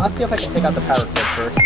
I'll see if I can take out the power cord first.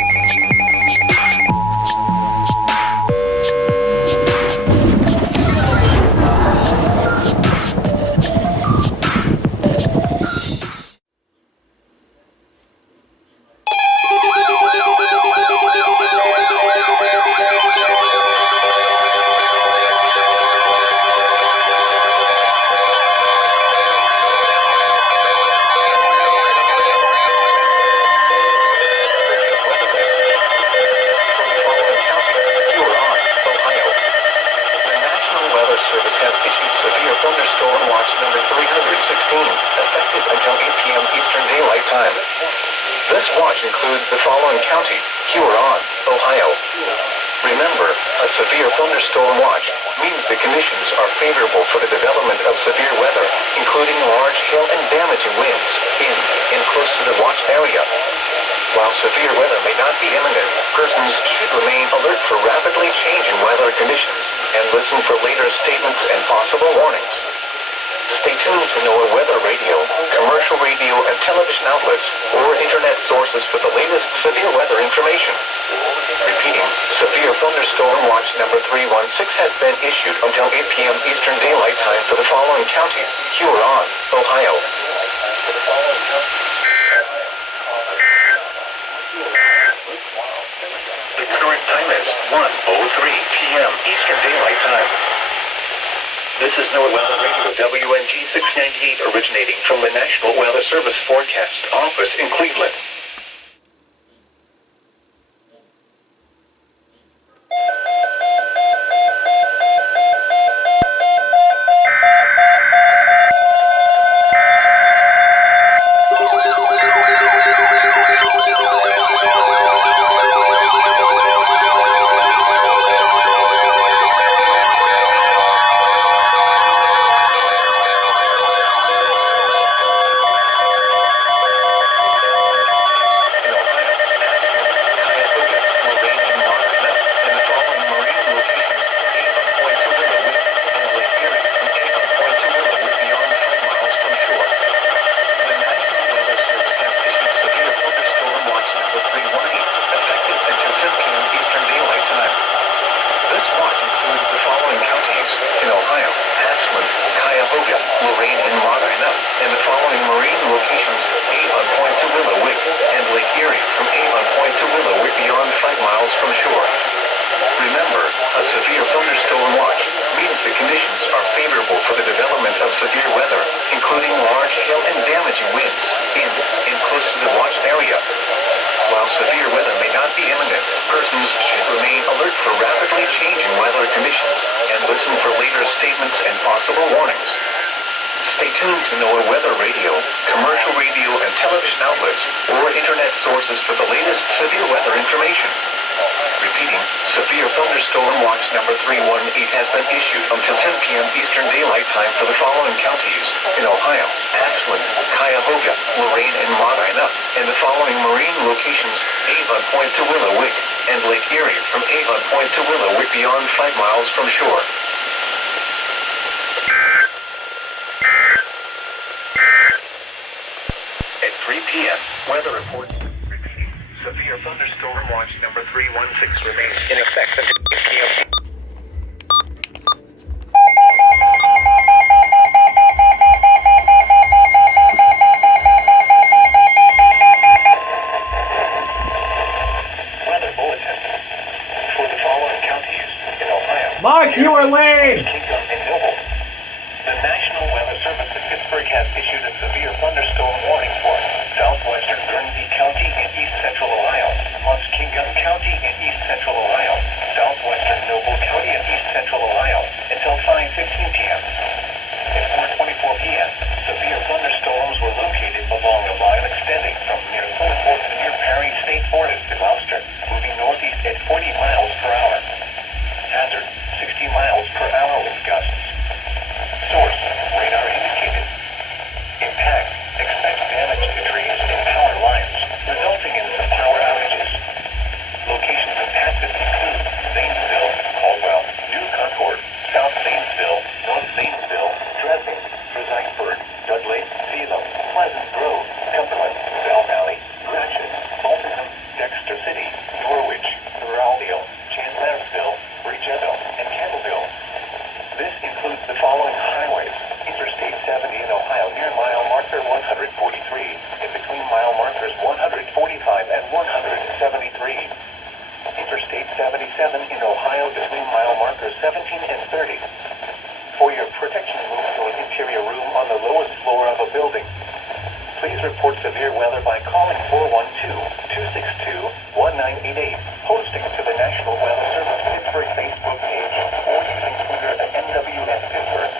Service has issued severe thunderstorm watch number 316, effective until 8 p.m. Eastern Daylight Time. This watch includes the following county: Huron, Ohio. Remember, a severe thunderstorm watch means the conditions are favorable for the development of severe weather, including large hail and damaging winds, in and close to the watch area. While severe weather may not be imminent, persons should remain alert for rapidly changing weather conditions and listen for later statements and possible warnings. Stay tuned to NOAA weather radio, commercial radio and television outlets, or internet sources for the latest severe weather information. Repeating, severe thunderstorm watch number 316 has been issued until 8 p.m. Eastern Daylight Time for the following county: Huron, Ohio. The current time is 1:03 p.m. Eastern Daylight Time. This is NOAA Weather Radio WNG 698 originating from the National Weather Service Forecast Office in Cleveland. And the following marine locations: Avon Point to Willowwick, and Lake Erie from Avon Point to Willowwick beyond 5 miles from shore. Remember, a severe thunderstorm watch means the conditions are favorable for the development of severe weather, including large hail and damaging winds, in and close to the watch area. While severe weather may not be imminent, persons should remain alert for rapidly changing weather conditions and listen for later statements and possible warnings. Stay tuned to NOAA weather radio, commercial radio and television outlets, or internet sources for the latest severe weather information. Repeating, severe thunderstorm watch number 318 has been issued until 10 p.m. Eastern Daylight Time for the following counties: in Ohio: Ashland, Cuyahoga, Lorain and Medina, and the following marine locations: Avon Point to Willowwick, and Lake Erie from Avon Point to Willowwick beyond 5 miles from shore. At 3 p.m., weather report. Repeating, severe thunderstorm watch number 316 remains in effect until 8 p.m. Weather bulletin. For the following counties in Ohio: Max, you are late! The National Weather Service in Pittsburgh has issued a severe thunderstorm warning for southwestern Guernsey County and east central Ohio, Muskingum County and east central Ohio, southwestern Noble County and east central Ohio, until 5:15 p.m. At 4:24 p.m., severe thunderstorms were located along a line extending from near Thornport to near Perry State Forest to Gloucester, moving northeast at 40 miles per hour. Hazard: 60 miles per hour with gusts. Source: radar indicated. Impact: expect damage to trees and power lines, resulting in some power outages. Locations impacted include Zanesville, Caldwell, New Concord, South Zanesville, North Zanesville, Dresden, Rosainsburg, Dudley, Salem, Pleasant Grove, Cumberland, Bell Valley, Gratiot, in Ohio between mile markers 17 and 30. For your protection, move to an interior room on the lowest floor of a building. Please report severe weather by calling 412-262-1988, posting to the National Weather Service Pittsburgh Facebook page, or using Twitter at NWS Pittsburgh.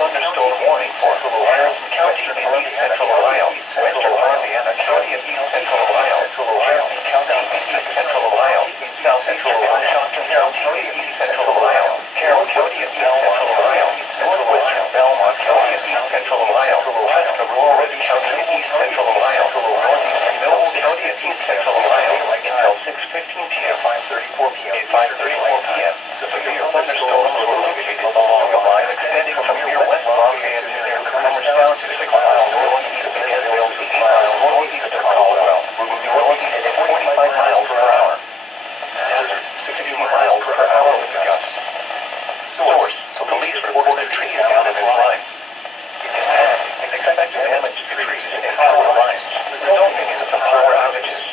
Thunderstorm warning for Harrison County in East Central Ohio, Western Montana County in East Central Ohio, Harrison County in East Central Ohio, South Central Washington County in East Central Ohio, Carroll County in East Central Ohio, Northwestern Belmont County in East Central Ohio, west of Aurora County in East Central Ohio, northeastern Noble County in East Central Ohio, until 6:15 p.m. 5:34 p.m. 5:34 p.m. Severe thunderstorms were located along a line extending from near West Lafayette near Cooperstown to 6 miles northeast of Gainesville to 8 miles northeast of Caldwell, moving northeast at 45 miles per hour. Hazard, 60 miles per hour with gusts. Source, police reported trees down in line. Impact, expected damage to trees and power lines, resulting in some power outages.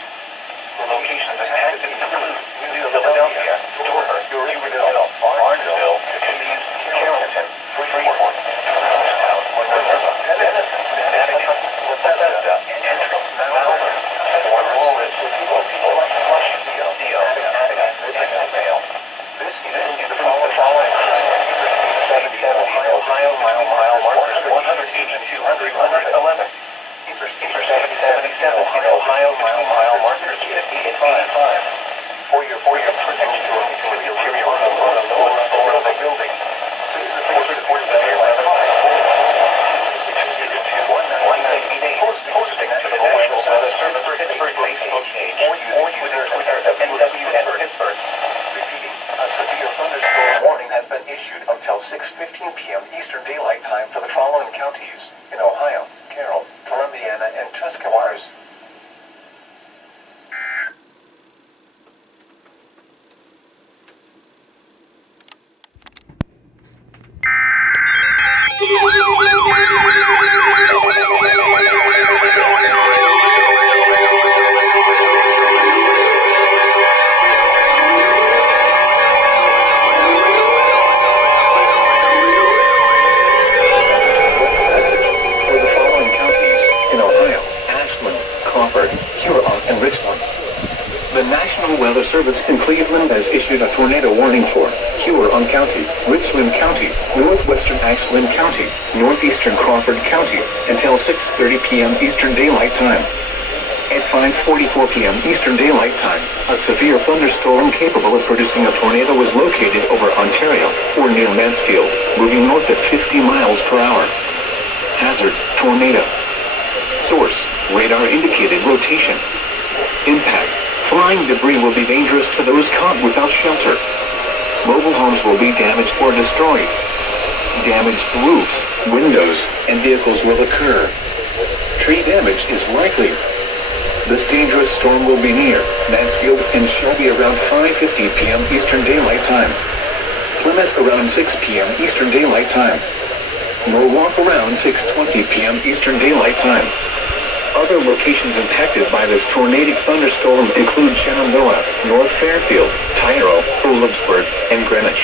Locations impacted include New Philadelphia, Dorper, Urieville, Barnesville, Cadiz, Carrollton, Freeport, Provincetown, Minerva, Denison, Connecticut, Bethesda, Antrim, Malvern, Fort Wallis, Oakville, Flushing, Deal, and Vale. This is the following 77 Ohio mile markers 180 to 111. Interstate 77 in Ohio mile markers 50 and 85. For your protection to an interior room on the lowest floor of the building, please report severe weather by 412-1988, posting to the National Weather Service Pittsburgh Facebook page, or Twitter at NWS Pittsburgh. Repeating, a severe thunderstorm warning has been issued until 6:15 p.m. Eastern Daylight Time for the following counties in Ohio, Carroll, Columbiana, and Tuscarawas. Crawford, Huron, and Richland. The National Weather Service in Cleveland has issued a tornado warning for Huron County, Richland County, northwestern Ashland County, northeastern Crawford County, until 6:30 p.m. Eastern Daylight Time. At 5:44 p.m. Eastern Daylight Time, a severe thunderstorm capable of producing a tornado was located over Ontario, or near Mansfield, moving north at 50 miles per hour. Hazard, tornado. Source, radar indicated rotation. Impact, flying debris will be dangerous to those caught without shelter. Mobile homes will be damaged or destroyed. Damaged roofs, windows, and vehicles will occur. Tree damage is likely. This dangerous storm will be near Mansfield and Shelby around 5:50 p.m. Eastern Daylight Time. Plymouth around 6 p.m. Eastern Daylight Time. Norwalk around 6:20 p.m. Eastern Daylight Time. Other locations impacted by this tornadic thunderstorm include Shenandoah, North Fairfield, Tyro, Phillipsburg, and Greenwich.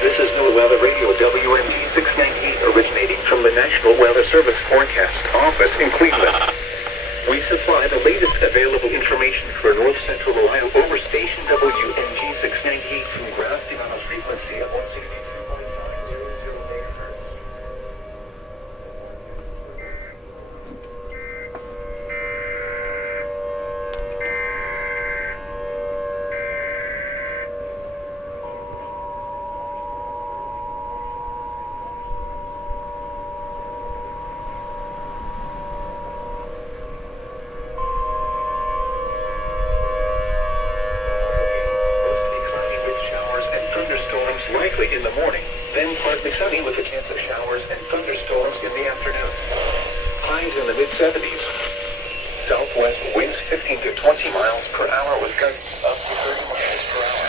This is NOAA Weather Radio WMD 698 originating from the National Weather Service Forecast Office in Cleveland. We supply the latest available information for North Central Ohio over station WMG 698 from Grafton on a frequency of 163.500 MHz. Likely in the morning, then partly sunny with a chance of showers and thunderstorms in the afternoon. Highs in the mid-70s. Southwest winds 15 to 20 miles per hour with gusts up to 30 miles per hour.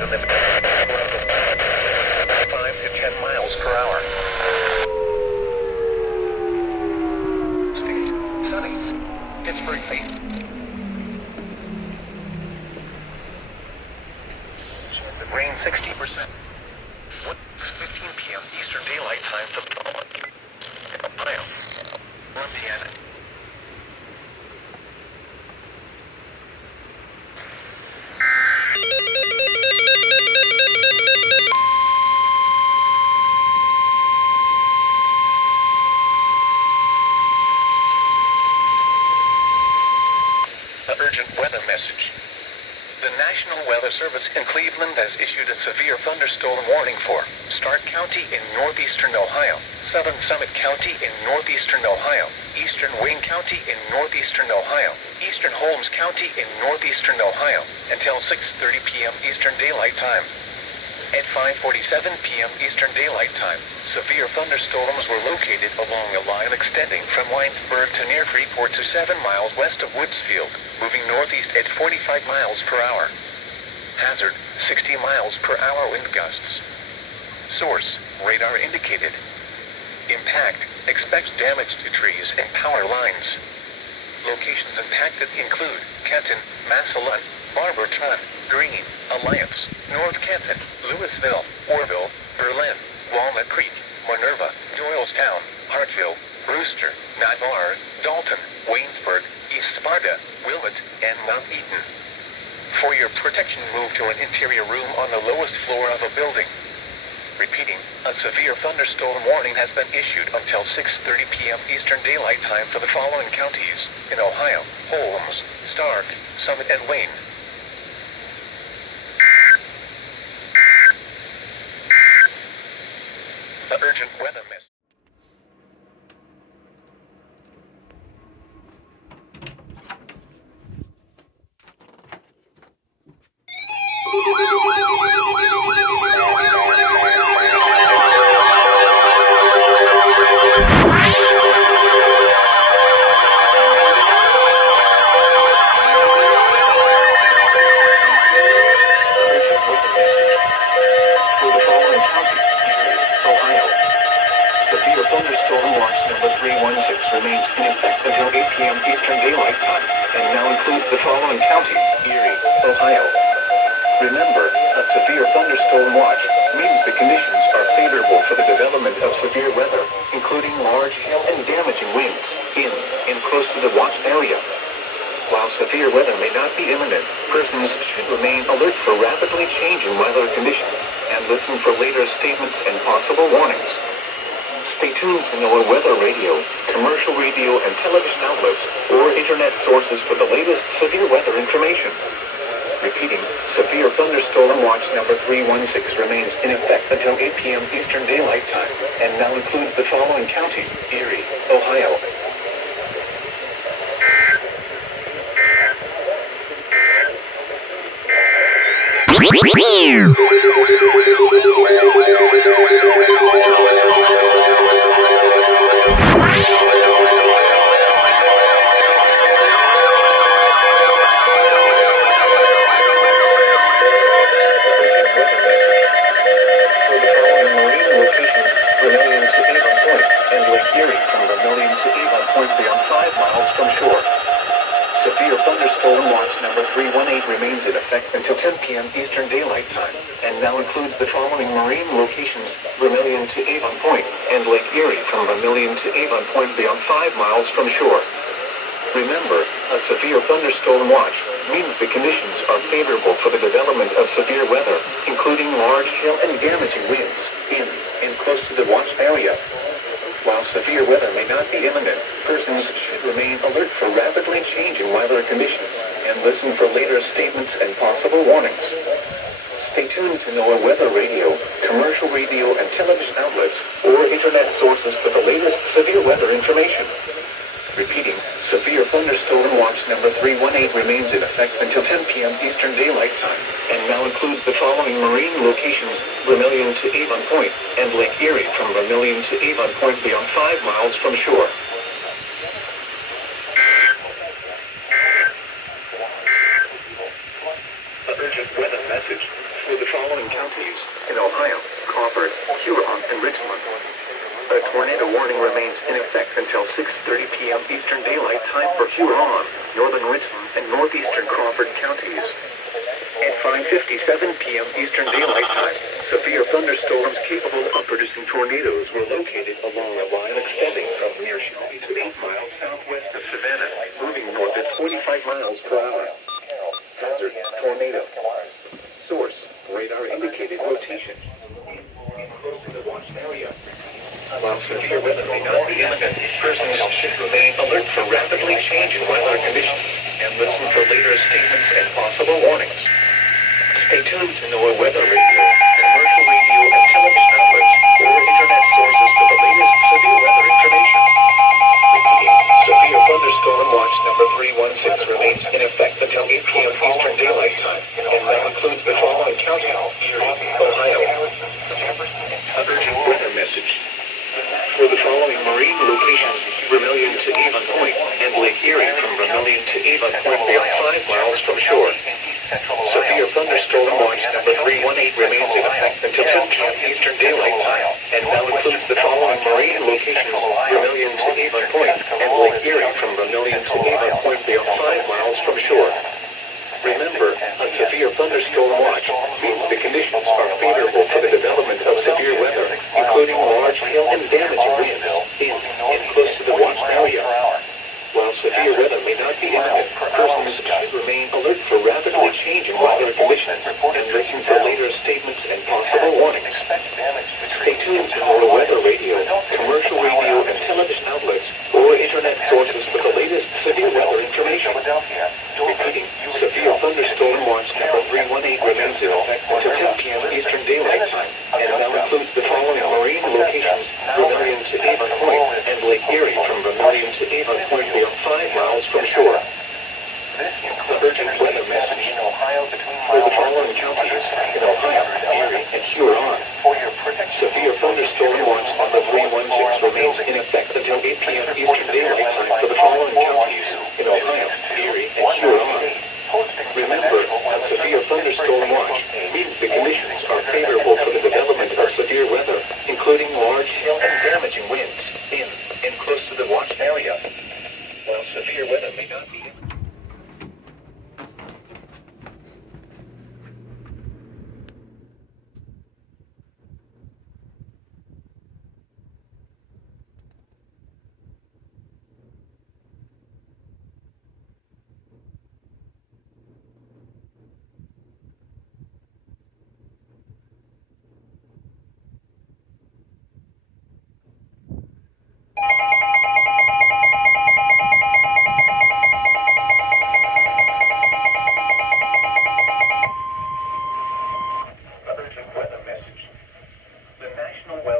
In the 5 to 10 miles per hour. Sunny. Pittsburgh Lake. Rain 60%. 15 p.m. Eastern Daylight Time for Ohio. Montana. Urgent weather message. The National Weather Service in Cleveland has issued a severe thunderstorm warning for Stark County in northeastern Ohio, Southern Summit County in northeastern Ohio, Eastern Wayne County in northeastern Ohio, Eastern Holmes County in northeastern Ohio, until 6:30 p.m. Eastern Daylight Time. At 5:47 p.m. Eastern Daylight Time, severe thunderstorms were located along a line extending from Winesburg to near Freeport to 7 miles west of Woodsfield, moving northeast at 45 miles per hour. Hazard, 60 miles per hour wind gusts. Source, radar indicated. Impact, expect damage to trees and power lines. Locations impacted include Kenton, Massillon, Barberton, Green, Alliance, North Kenton, Louisville, Orville, Berlin, Walnut Creek, Minerva, Doylestown, Hartville, Brewster, Navarre, Dalton, Waynesburg, East Sparta, Wilmot, and Mount Eden. For your protection, move to an interior room on the lowest floor of a building. Repeating, a severe thunderstorm warning has been issued until 6:30 p.m. Eastern Daylight Time for the following counties in Ohio: Holmes, Stark, Summit, and Wayne. The urgent weather message. the following county: Erie, Ohio. Remember, a severe thunderstorm watch means the conditions are favorable for the development of severe weather, including large hail and damaging winds, in and close to the watch area. While severe weather may not be imminent, persons should remain alert for rapidly changing weather conditions and listen for later statements and possible warnings. Stay tuned to NOAA weather radio, commercial radio and television outlets, or internet sources for the latest severe weather information. Repeating, severe thunderstorm watch number 316 remains in effect until 8 p.m. Eastern Daylight Time, and now includes the following county: Erie, Ohio. Severe thunderstorm watch number 318 remains in effect until 10 p.m. Eastern Daylight Time, and now includes the following marine locations: Vermilion to Avon Point, and Lake Erie from Vermilion to Avon Point beyond 5 miles from shore. Remember, a severe thunderstorm watch means the conditions are favorable for the development of severe weather, including large hail and damaging winds, in and close to the watch area. While severe weather may not be imminent, persons should remain alert for rapidly changing weather conditions and listen for later statements and possible warnings. Stay tuned to NOAA weather radio, commercial radio and television outlets, or internet sources for the latest severe weather information. Repeating, severe thunderstorm watch number 318 remains in effect until 10 p.m. Eastern Daylight Time, and now includes the following marine locations: Vermilion to Avon Point, and Lake Erie from Vermilion to Avon Point beyond 5 miles from shore. An urgent weather message for the following counties in Ohio: Crawford, Huron, and Richmond. A tornado warning remains in effect until 6:30 p.m. Eastern Daylight Time for Huron, northern Richmond, and northeastern Crawford counties. At 5:57 p.m. Eastern Daylight Time, severe thunderstorms capable of producing tornadoes were located along a line extending from near Shelby to 8 miles southwest of Savannah, moving north at 45 miles per hour. Hazard: tornado. Source: radar indicated rotation. Close to the watch area. While severe weather may not be imminent, persons should remain alert for rapidly changing weather conditions and listen for later statements and possible warnings. Stay tuned to NOAA weather radio, commercial radio and television outlets, or internet sources for the latest severe weather information. Repeating, severe thunderstorm watch number 316 remains in effect until 8 p.m. Eastern Daylight Time, and now includes the following county: Erie, Ohio. An urgent weather message for the following marine locations: Vermilion to Avon Point, and Lake Erie from Vermilion to Avon Point beyond 5 miles from shore. Severe thunderstorm watch number 318 remains in effect until 10 p.m. Eastern Daylight Time, and now includes the following marine locations: Vermilion to Avon Point, and Lake Erie from Vermilion to Avon Point beyond 5 miles from shore. Remember, a severe thunderstorm watch means the conditions are favorable for the development of severe weather, including large hail and damaging winds, in and close to the watch area. While severe weather may not be imminent, persons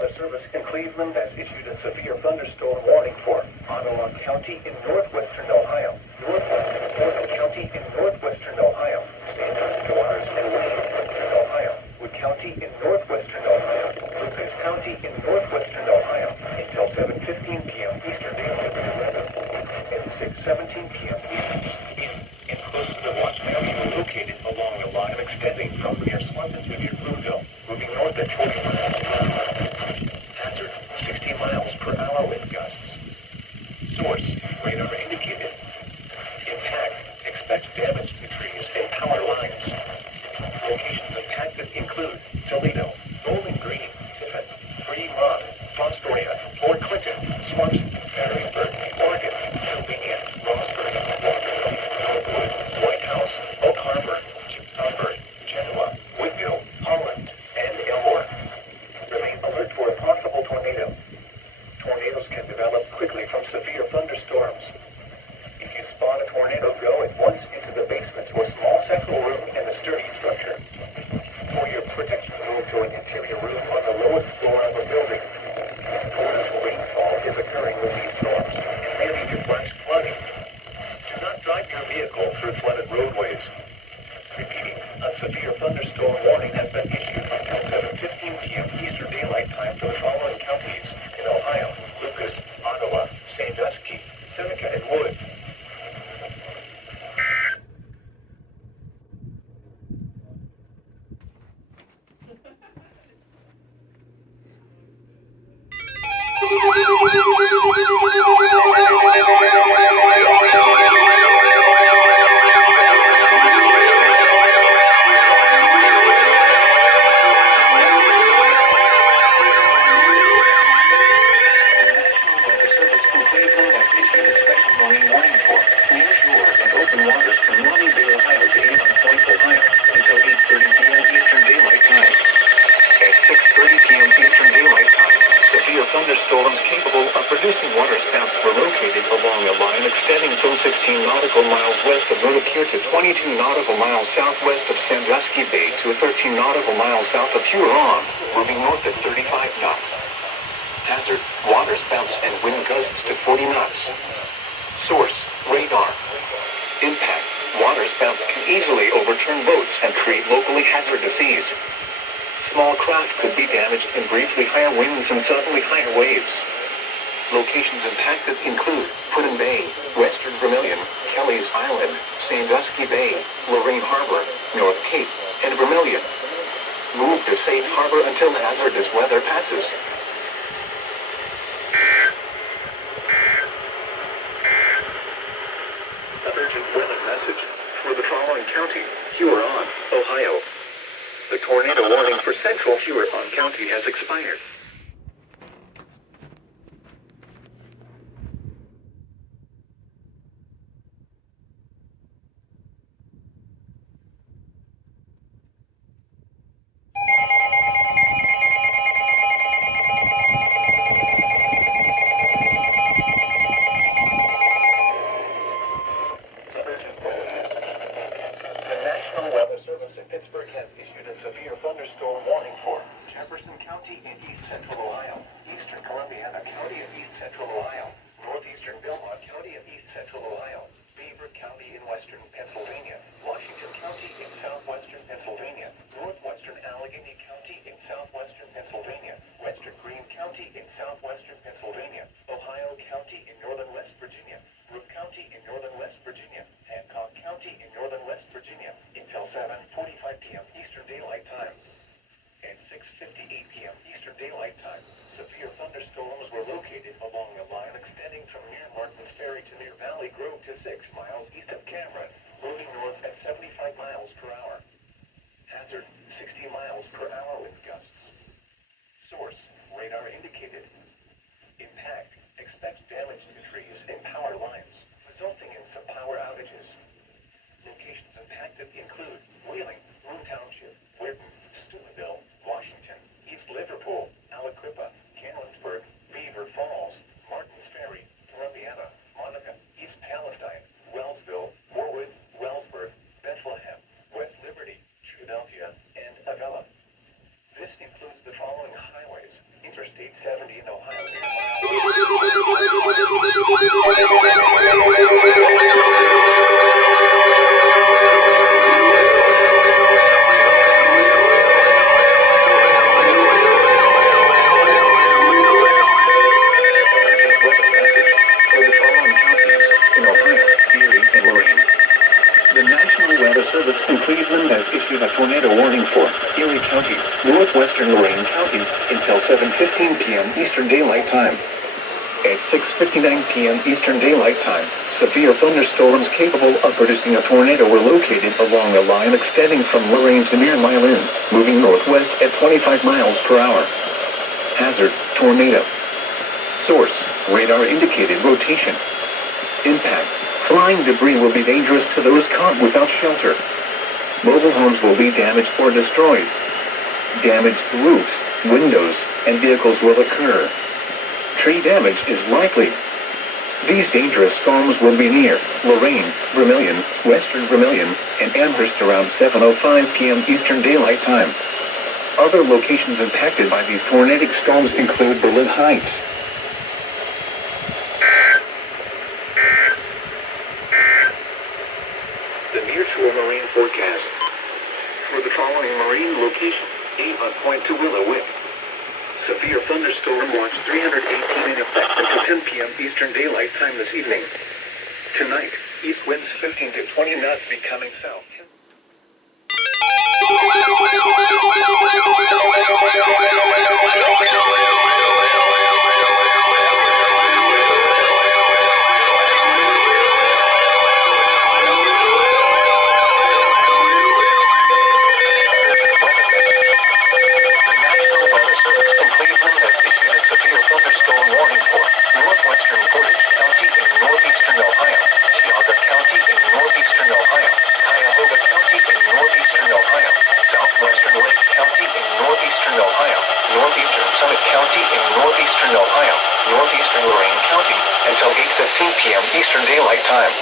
Weather Service in Cleveland has issued a severe thunderstorm warning for Ottawa County in northwestern Ohio, Northern County in northwestern Ohio, Sandusky Waters and Wayne in western Ohio, Wood County in northwestern Ohio, Lucas County in northwestern Ohio until 7:15 p.m. Eastern Daylight Time and 6:17 p.m. Eastern. Inclusive watch county are located along a line extending from near Swanton to near Boonville, moving north at 20 miles per hour. Hazard, 60 miles per hour wind gusts. Source, radar indicated. Impact, expect damage to trees and power lines. Locations impacted include Toledo, Bowling Green, Tiffin, Fremont, Fostoria, Fort Clinton, Swanson, Marysburg, Oregon, Sylvania, Rossburg, Waterville, Northwood, White House, Oak Harbor, Chipsonburg, Genoa, Woodville, Holland, and Elmore. Remain alert for a possible tornado. Tornadoes can develop quickly from severe thunderstorms. If you spot a tornado, go at once into the basement to a small central room in the sturdy structure. For your protection, move to an interior room on the lowest floor of a building. Torrential rainfall is occurring with these storms, and may lead to flash flooding. Do not drive your vehicle through flooded roadways. Repeating, a severe thunderstorm warning has been issued until 7:15 p.m. Eastern Daylight Time for the following counties in Ohio: Lucas, Ottawa, Sandusky, Seneca, and Wood. Thunderstorms capable of producing waterspouts were located along a line extending from 16 nautical miles west of Montecure to 22 nautical miles southwest of Sandusky Bay to 13 nautical miles south of Huron, moving north at 35 knots. Hazard, waterspouts and wind gusts to 40 knots. Source, radar. Impact, waterspouts can easily overturn boats and create locally hazardous seas. Small craft could be damaged in briefly higher winds and suddenly higher waves. Locations impacted include Puddin Bay, Western Vermilion, Kelly's Island, Sandusky Bay, Lorraine Harbor, North Cape, and Vermilion. Move to safe harbor until hazardous weather passes. Urgent weather message for the following county: Huron, Ohio. The tornado warning for central Huron County has expired. northwestern Lorain County until 7:15 p.m. Eastern Daylight Time. At 6:59 p.m. Eastern Daylight Time, severe thunderstorms capable of producing a tornado were located along a line extending from Lorain to near Milan, moving northwest at 25 miles per hour. Hazard, tornado. Source, radar indicated rotation. Impact, flying debris will be dangerous to those caught without shelter. Mobile homes will be damaged or destroyed. Damaged roofs, windows, and vehicles will occur. Tree damage is likely. These dangerous storms will be near Lorain, Vermilion, Western Vermilion, and Amherst around 7:05 p.m. Eastern Daylight Time. Other locations impacted by these tornadic storms include Berlin Heights. The near-shore marine forecast. For the following marine location, Avon Point to Willowick. Severe thunderstorm watch 318 in effect until 10 p.m. Eastern Daylight Time this evening. Tonight, east winds 15 to 20 knots becoming south. Northwestern Portage County in northeastern Ohio, Geauga County in northeastern Ohio, Cuyahoga County in northeastern Ohio, southwestern Lake County in northeastern Ohio, northeastern Summit County in northeastern Ohio, northeastern Lorain County, until 8:15 p.m. Eastern Daylight Time.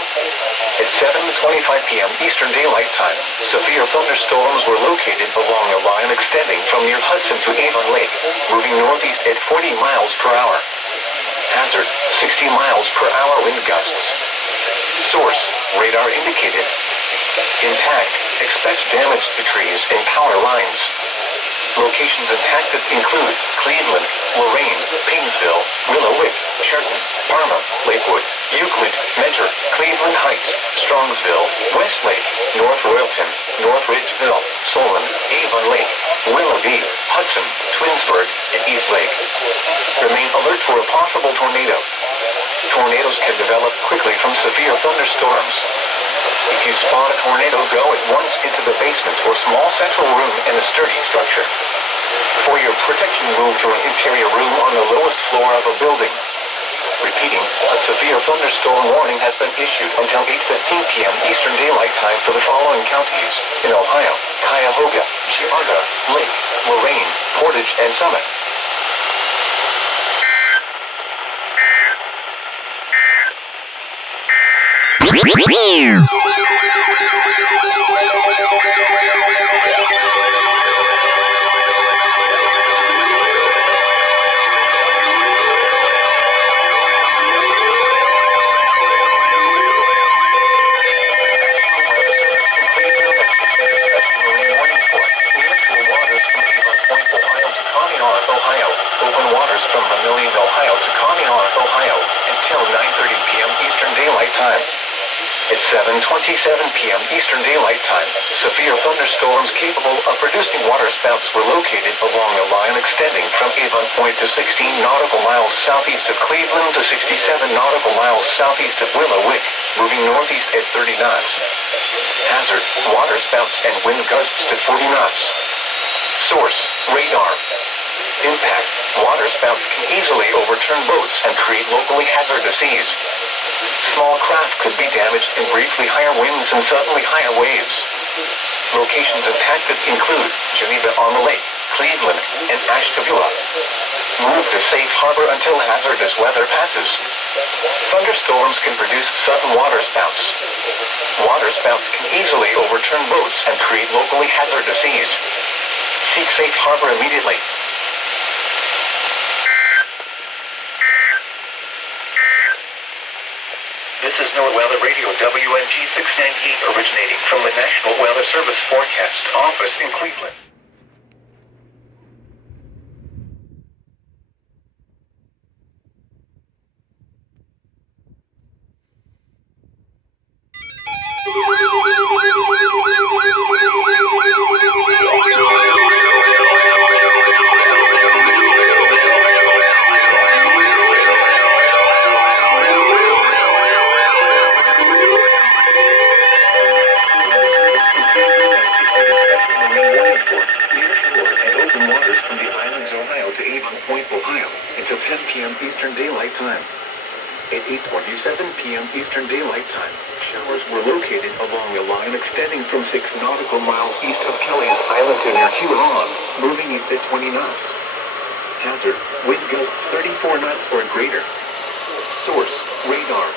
At 7:25 p.m. Eastern Daylight Time, severe thunderstorms were located along a line extending from near Hudson to Avon Lake, moving northeast at 40 miles per hour. Hazard, 60 miles per hour wind gusts. Source, radar indicated. Impact, expect damage to trees and power lines. Locations impacted include Cleveland, Lorain, Painesville, Willowick, Sherton, Parma, Lakewood, Euclid, Mentor, Cleveland Heights, Strongsville, Westlake, North Royalton, North Ridgeville, Solon, Avon Lake, Willoughby, Hudson, Twinsburg, and East Lake. Remain alert for a possible tornado. Tornadoes can develop quickly from severe thunderstorms. If you spot a tornado, go at once into the basement or small central room in a sturdy structure. For your protection, move to an interior room on the lowest floor of a building. Repeating, a severe thunderstorm warning has been issued until 8:15 p.m. Eastern Daylight Time for the following counties in Ohio: Cuyahoga, Geauga, Lake, Lorain, Portage, and Summit. Ohio, open waters from Vermilion, Ohio to Conneaut, Ohio, until 9:30 p.m. Eastern Daylight Time. At 7:27 p.m. Eastern Daylight Time, severe thunderstorms capable of producing waterspouts were located along a line extending from Avon Point to 16 nautical miles southeast of Cleveland to 67 nautical miles southeast of Willowick, moving northeast at 30 knots. Hazard, waterspouts and wind gusts to 40 knots. Source, radar. Impact, waterspouts can easily overturn boats and create locally hazardous seas. Small craft could be damaged in briefly higher winds and suddenly higher waves. Locations impacted include Geneva on the Lake, Cleveland, and Ashtabula. Move to safe harbor until hazardous weather passes. Thunderstorms can produce sudden waterspouts. Waterspouts can easily overturn boats and create locally hazardous seas. Seek safe harbor immediately. This is NOAA Weather Radio WNG 698 originating from the National Weather Service Forecast Office in Cleveland. from the islands Ohio to Avon Point, Ohio, until 10 p.m. Eastern Daylight Time. At 8:27 p.m. Eastern Daylight Time, showers were located along a line extending from 6 nautical miles east of Kelly's Island to near Huron, moving east at 20 knots. Hazard, wind gusts 34 knots or greater. Source, radar.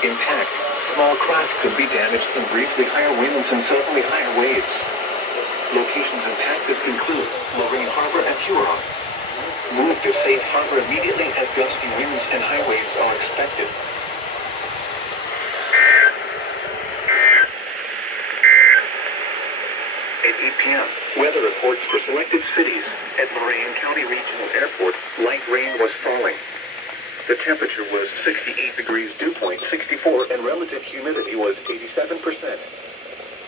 Intact, small craft could be damaged in briefly higher winds and suddenly higher waves. Locations intact include Lorraine Harbor and Huron. Move to safe harbor immediately as gusty winds and high waves are expected. At 8 p.m., weather reports for selected cities. At Moraine County Regional Airport, light rain was falling. The temperature was 68 degrees, dew point 64, and relative humidity was 87%.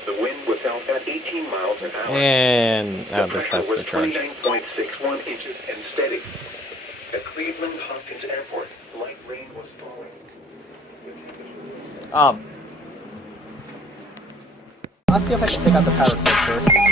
The wind was out at 18 miles an hour. And now this has The to pressure charge. was 29.61 inches and steady. At Cleveland Hopkins Airport, light rain was falling. I'll see if I can take out the power cord first.